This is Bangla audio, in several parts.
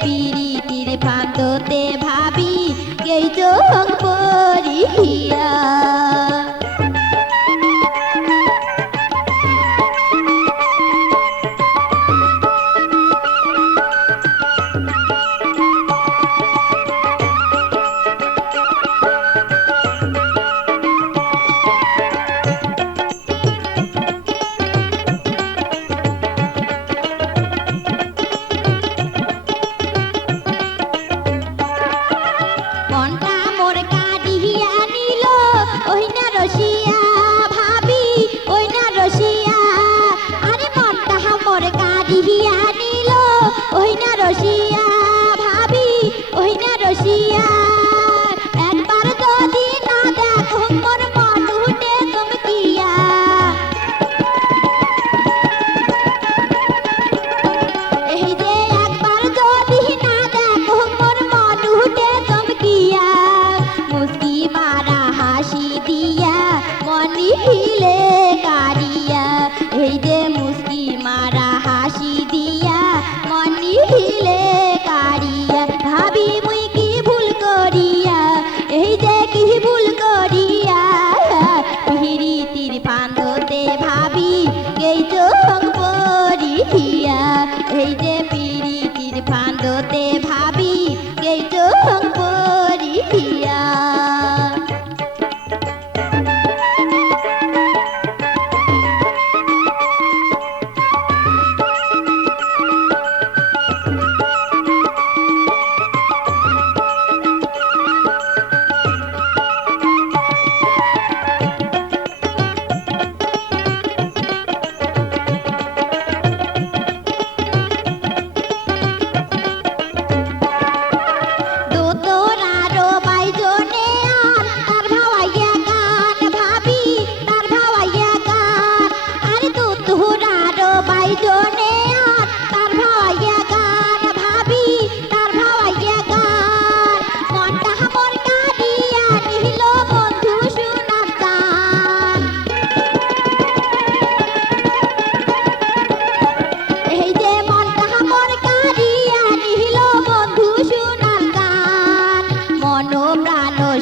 পিরিতির ফান্দতে ভাবি এই চোখ পরিয়া একবার যদি না দেখো মোর মন উঠে চমকিয়া এই যে একবার যদি না দেখো মোর মন উঠে চমকিয়া মুস্কি মারা হাসি দিয়া মনি হিলে কারিয়া এই যে মুস্কি মারা হাসি দিয়া মনি হিলে কারিয়া ভাবি মুই কি ভুল করিয়া এই যে কি ভুল করিয়া পিরিতির ফান্দতে ভাবি এই চোখ পরিয়া এই যে পিরিতির ফান্দতে ভাবি এই চোখ পরিয়া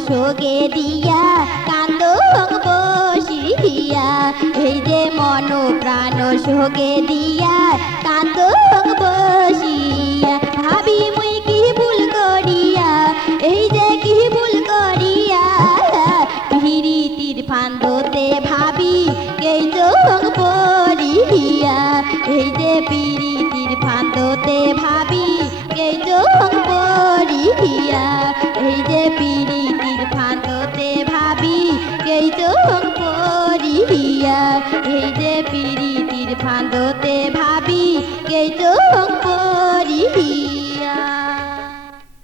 সোগে দিয়া কান্দ বসিয়া এই যে মন প্রাণ সোগে দিয়া কান্দ বসিয়া ভাবি মুই কি ভুল করিয়া এই যে কি ভুল করিয়া পিরিতির ফান্দতে ভাবি এই চোখ পরিয়া এই যে পিরিতির ফান্দতে ভাবি এই চোখ পরিয়া এই যে পিরিতির ফান্দ